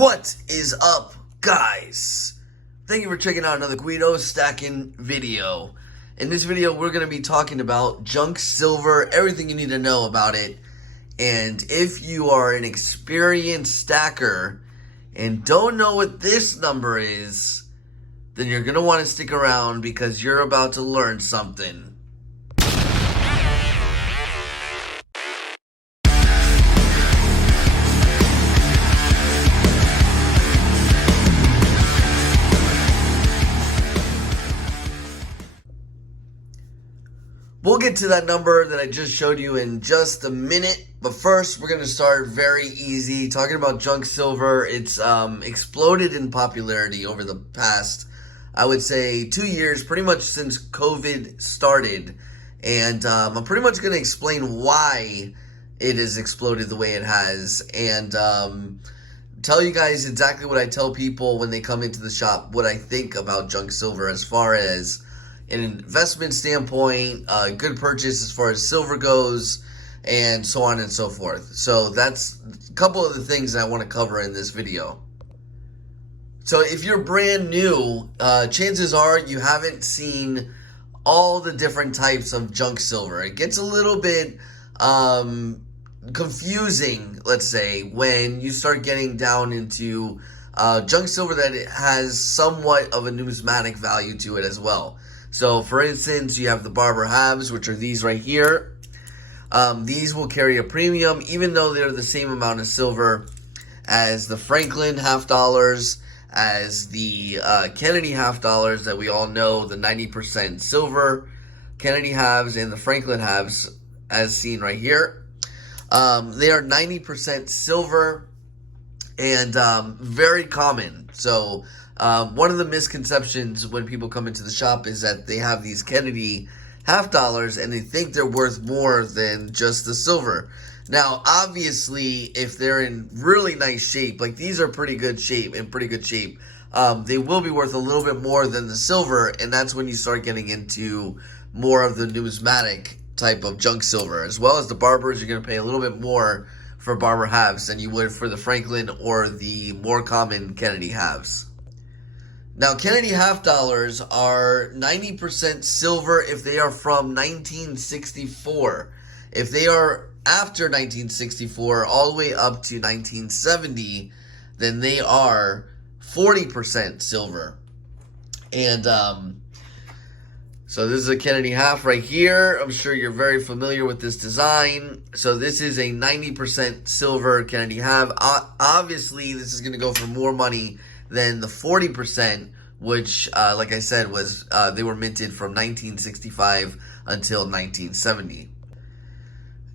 What is up, guys? Thank you for checking out another Guido Stackin video. In this video, we're going to be talking about junk silver, everything you need to know about it. And if you are an experienced stacker and don't know what this number is, then you're going to want to stick around because you're about to learn something. We'll get to that number that I just showed you in just a minute, but first we're going to start very easy, talking about junk silver. It's exploded in popularity over the past, I would say, 2 years, pretty much since COVID started, and I'm pretty much going to explain why it has exploded the way it has, and tell you guys exactly what I tell people when they come into the shop, what I think about junk silver as far as an investment standpoint, a good purchase as far as silver goes, and so on and so forth. So that's a couple of the things I want to cover in this video. So if you're brand new, chances are you haven't seen all the different types of junk silver. It gets a little bit confusing, let's say, when you start getting down into junk silver that it has somewhat of a numismatic value to it as well. So, for instance, you have the barter halves, which are these right here. These will carry a premium, even though they're the same amount of silver as the Franklin half dollars, as the Kennedy half dollars that we all know, the 90% silver Kennedy halves and the Franklin halves, as seen right here. They are 90% silver and very common. So, one of the misconceptions when people come into the shop is that they have these Kennedy half dollars and they think they're worth more than just the silver. Now, obviously, if they're in really nice shape, like these are pretty good shape, they will be worth a little bit more than the silver, and that's when you start getting into more of the numismatic type of junk silver. As well as the barbers, you're going to pay a little bit more for barber halves than you would for the Franklin or the more common Kennedy halves. Now, Kennedy half dollars are 90% silver if they are from 1964. If they are after 1964, all the way up to 1970, then they are 40% silver. And so this is a Kennedy half right here. I'm sure you're very familiar with this design. So this is a 90% silver Kennedy half. Obviously, this is going to go for more money than the 40%, which, like I said, was they were minted from 1965 until 1970.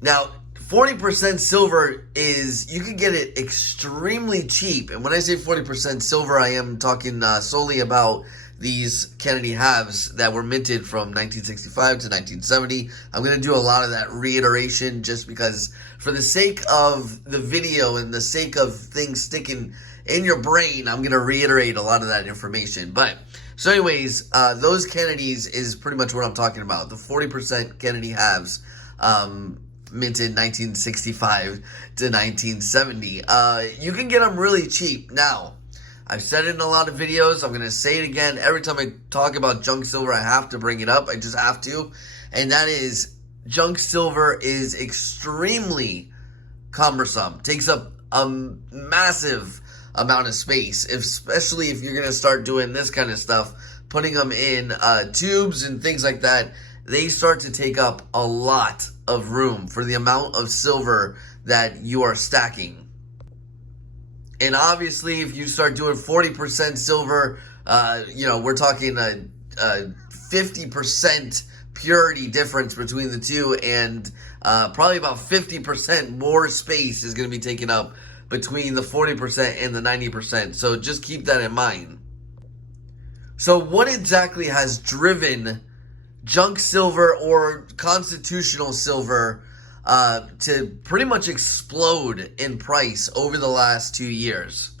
Now, 40% silver is, you can get it extremely cheap. And when I say 40% silver, I am talking solely about these Kennedy halves that were minted from 1965 to 1970. I'm going to do a lot of that reiteration just because for the sake of the video and the sake of things sticking in your brain, I'm going to reiterate a lot of that information. But, so anyways, those Kennedys is pretty much what I'm talking about. The 40% Kennedy halves, minted 1965 to 1970. You can get them really cheap. Now, I've said it in a lot of videos. I'm going to say it again. Every time I talk about junk silver, I have to bring it up. I just have to. And that is, junk silver is extremely cumbersome. Takes up a massive amount of space, especially if you're going to start doing this kind of stuff, putting them in tubes and things like that. They start to take up a lot of room for the amount of silver that you are stacking. And obviously, if you start doing 40% silver, we're talking a 50% purity difference between the two, and probably about 50% more space is going to be taken up between the 40% and the 90%. So just keep that in mind. So what exactly has driven junk silver or constitutional silver to pretty much explode in price over the last 2 years?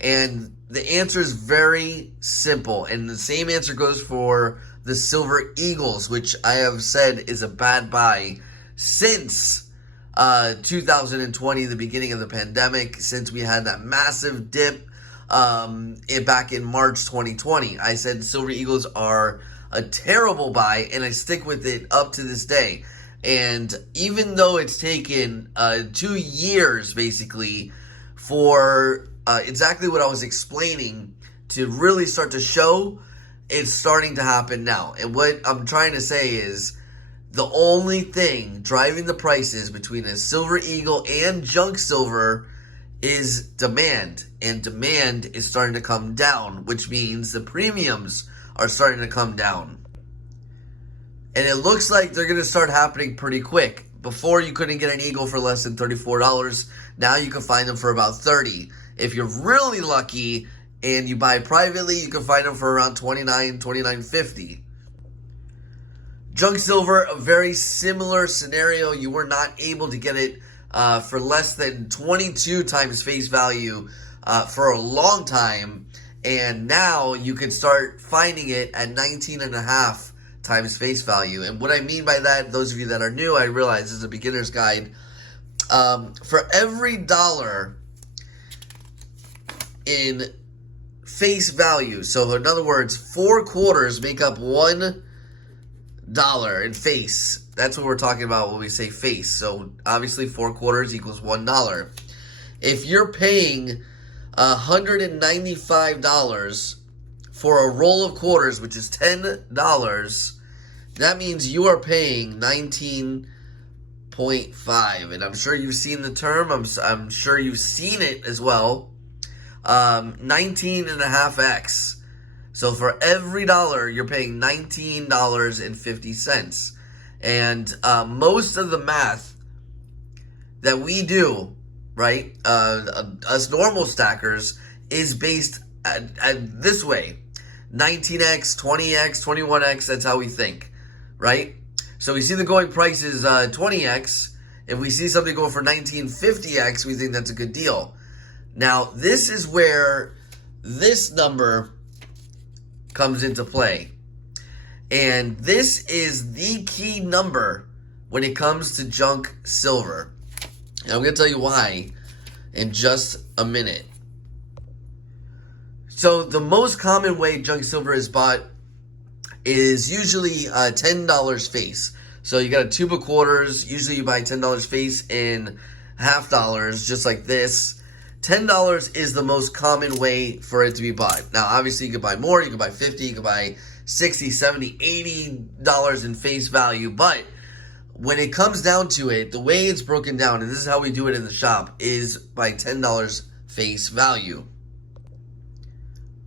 And the answer is very simple. And the same answer goes for the Silver Eagles, which I have said is a bad buy since 2020, the beginning of the pandemic, since we had that massive dip back in March 2020. I said Silver Eagles are a terrible buy, and I stick with it up to this day. And even though it's taken 2 years, basically, for exactly what I was explaining to really start to show, it's starting to happen now. And what I'm trying to say is, the only thing driving the prices between a Silver Eagle and junk silver is demand. And demand is starting to come down, which means the premiums are starting to come down. And it looks like they're going to start happening pretty quick. Before, you couldn't get an Eagle for less than $34. Now you can find them for about $30. If you're really lucky and you buy privately, you can find them for around $29, $29.50. Junk silver, a very similar scenario. You were not able to get it for less than 22 times face value for a long time. And now you can start finding it at 19.5 times face value. And what I mean by that, those of you that are new, I realize this is a beginner's guide. For every dollar in face value, so in other words, 4 quarters make up $1 in face. That's what we're talking about when we say face. So obviously 4 quarters equals $1. If you're paying $195 for a roll of quarters, which is $10, that means you are paying 19.5. And I'm sure you've seen the term. I'm sure you've seen it as well. 19.5x. So for every dollar, you're paying $19.50. And most of the math that we do, right, us normal stackers, is based at this way. 19x, 20x, 21x, that's how we think, right? So we see the going price is 20x. If we see something going for 1950x, we think that's a good deal. Now, this is where this number comes into play. And this is the key number when it comes to junk silver. And I'm going to tell you why in just a minute. So the most common way junk silver is bought is usually $10 face. So you got a tube of quarters. Usually you buy $10 face in half dollars, just like this. $10 is the most common way for it to be bought. Now, obviously, you can buy more. You can buy $50. You can buy $60, $70, $80 in face value. But when it comes down to it, the way it's broken down, and this is how we do it in the shop, is by $10 face value.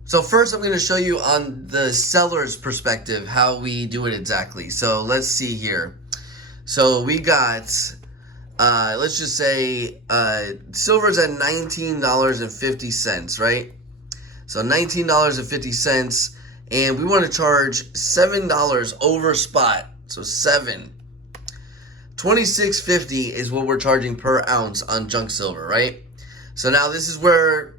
So first, I'm going to show you on the seller's perspective how we do it exactly. So let's see here. So we got, let's just say, silver's at $19.50, right? So $19.50, and we want to charge $7 over spot. So 7. $26.50 is what we're charging per ounce on junk silver, right? So now this is where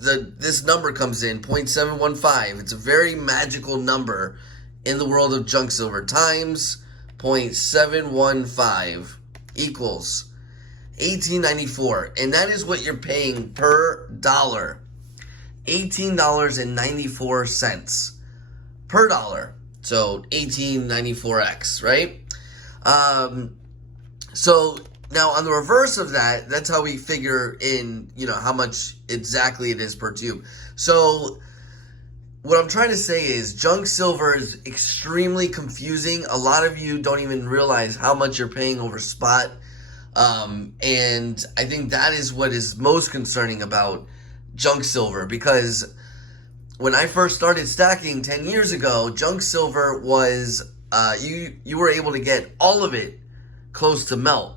this number comes in, 0.715. It's a very magical number in the world of junk silver. Times 0.715 equals $18.94. And that is what you're paying per dollar. $18.94 per dollar. So 18.94x, right? So now on the reverse of that, that's how we figure in, how much exactly it is per tube. So what I'm trying to say is junk silver is extremely confusing. A lot of you don't even realize how much you're paying over spot. And I think that is what is most concerning about junk silver, because when I first started stacking 10 years ago, junk silver was, you were able to get all of it close to melt.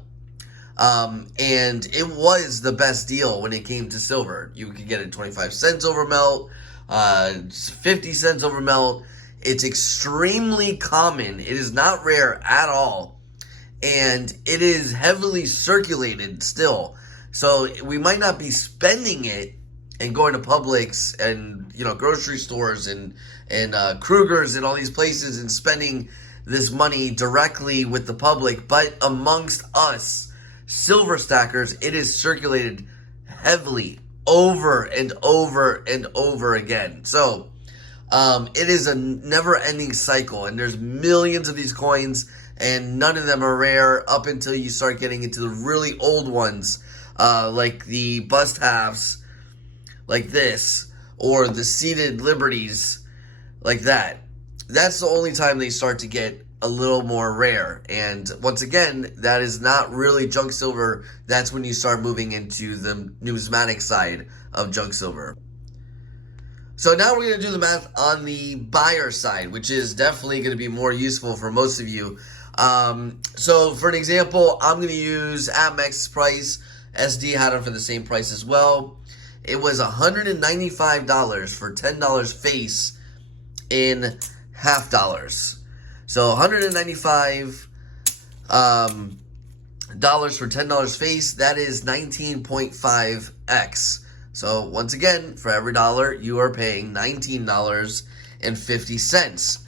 And it was the best deal when it came to silver. You could get it 25 cents over melt, 50 cents over melt. It's extremely common. It is not rare at all. And it is heavily circulated still. So we might not be spending it and going to Publix and, grocery stores and Kruger's and all these places and spending this money directly with the public, but amongst us silver stackers, it is circulated heavily over and over and over again. So it is a never-ending cycle, and there's millions of these coins, and none of them are rare up until you start getting into the really old ones, like the bust halves, like this, or the seated liberties, like that. That's the only time they start to get a little more rare. And once again, that is not really junk silver. That's when you start moving into the numismatic side of junk silver. So now we're going to do the math on the buyer side, which is definitely going to be more useful for most of you. So for an example, I'm going to use Amex price. SD had them for the same price as well. It was $195 for $10 face in half dollars. So $195 dollars for $10 face, that is 19.5x. So once again, for every dollar, you are paying $19.50.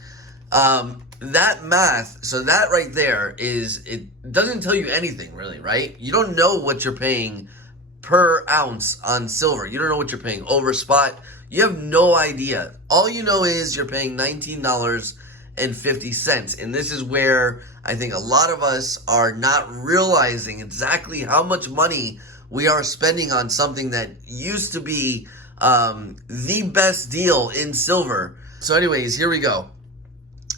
That math, so that right there it doesn't tell you anything really, right? You don't know what you're paying per ounce on silver. You don't know what you're paying over spot. You have no idea. All you know is you're paying $19.50. And this is where I think a lot of us are not realizing exactly how much money we are spending on something that used to be the best deal in silver. So anyways, here we go.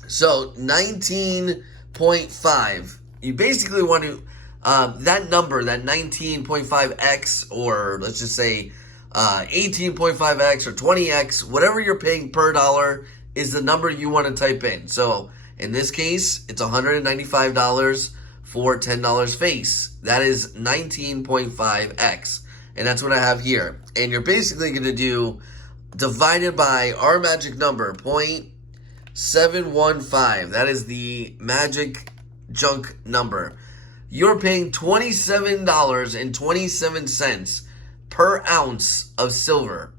So 19.5. You basically want to, that number, that 19.5x, or let's just say 18.5x or 20x, whatever you're paying per dollar is the number you want to type in. So in this case, it's $195 for $10 face. That is 19.5x. And that's what I have here. And you're basically going to do divided by our magic number, 0.715. That is the magic junk number. You're paying $27.27 per ounce of silver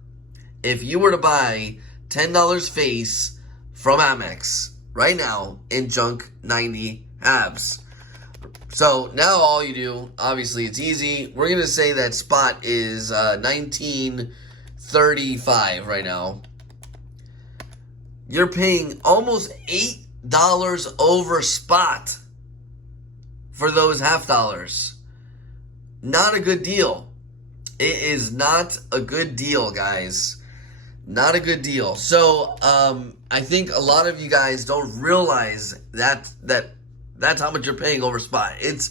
if you were to buy $10 face from Amex right now in junk 90 halves. So now all you do, obviously it's easy. We're going to say that spot is 19.35 right now. You're paying almost $8 over spot for those half dollars. Not a good deal. It is not a good deal, guys. Not a good deal. So I think a lot of you guys don't realize that's how much you're paying over spot. It's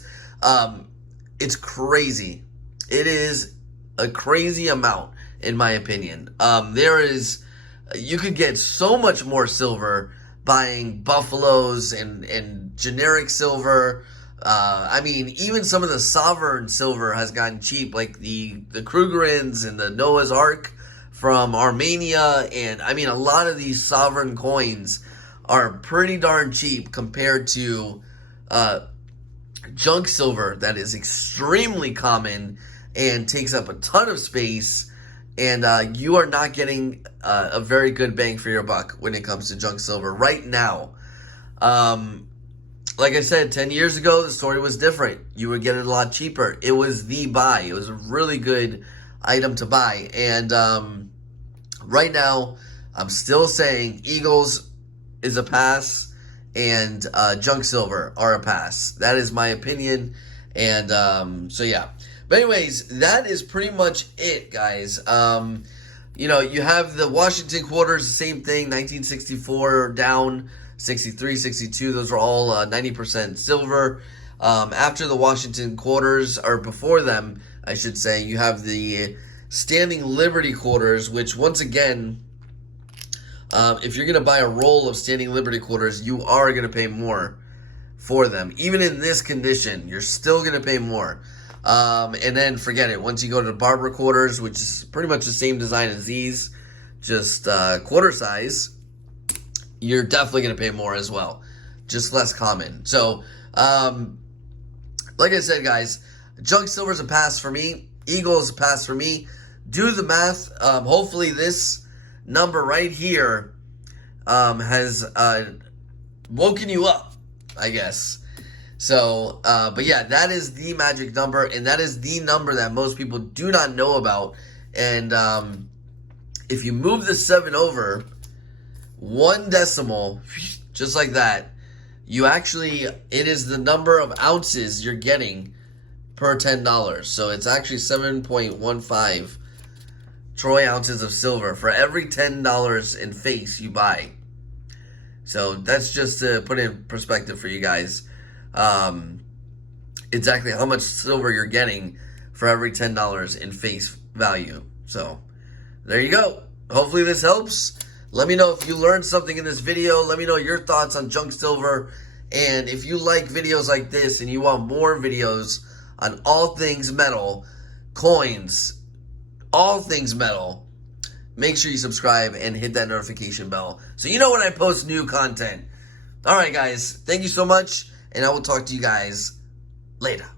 crazy. It is a crazy amount, in my opinion. You could get so much more silver buying buffaloes and generic silver. I mean, even some of the sovereign silver has gotten cheap, like the Krugerrands and the Noah's Ark from Armenia. And I mean, a lot of these sovereign coins are pretty darn cheap compared to junk silver that is extremely common and takes up a ton of space. And you are not getting a very good bang for your buck when it comes to junk silver right now. Like I said, 10 years ago, the story was different. You would get it a lot cheaper. It was the buy. It was a really good item to buy. And right now, I'm still saying Eagles is a pass and junk silver are a pass. That is my opinion. And so, yeah. But anyways, that is pretty much it, guys. You know, you have the Washington quarters, the same thing, 1964 down, 63, 62. Those are all 90% silver. After the Washington quarters, or before them, I should say, you have the Standing Liberty quarters, which once again, if you're going to buy a roll of Standing Liberty quarters, you are going to pay more for them. Even in this condition, you're still going to pay more. And then forget it. Once you go to the barber quarters, which is pretty much the same design as these, just quarter size, you're definitely going to pay more as well. Just less common. So, like I said, guys, junk silver's a pass for me. Eagle's a pass for me. Do the math. Hopefully this number right here has woken you up, I guess. So, but yeah, that is the magic number, and that is the number that most people do not know about. And if you move the 7 over one decimal, just like that, it is the number of ounces you're getting per $10. So it's actually 7.15 troy ounces of silver for every $10 in face you buy. So that's just to put in perspective for you guys. Exactly how much silver you're getting for every $10 in face value. So there you go. Hopefully this helps. Let me know if you learned something in this video. Let me know your thoughts on junk silver. And if you like videos like this and you want more videos on all things metal, coins, all things metal, make sure you subscribe and hit that notification bell so you know when I post new content. All right, guys. Thank you so much. And I will talk to you guys later.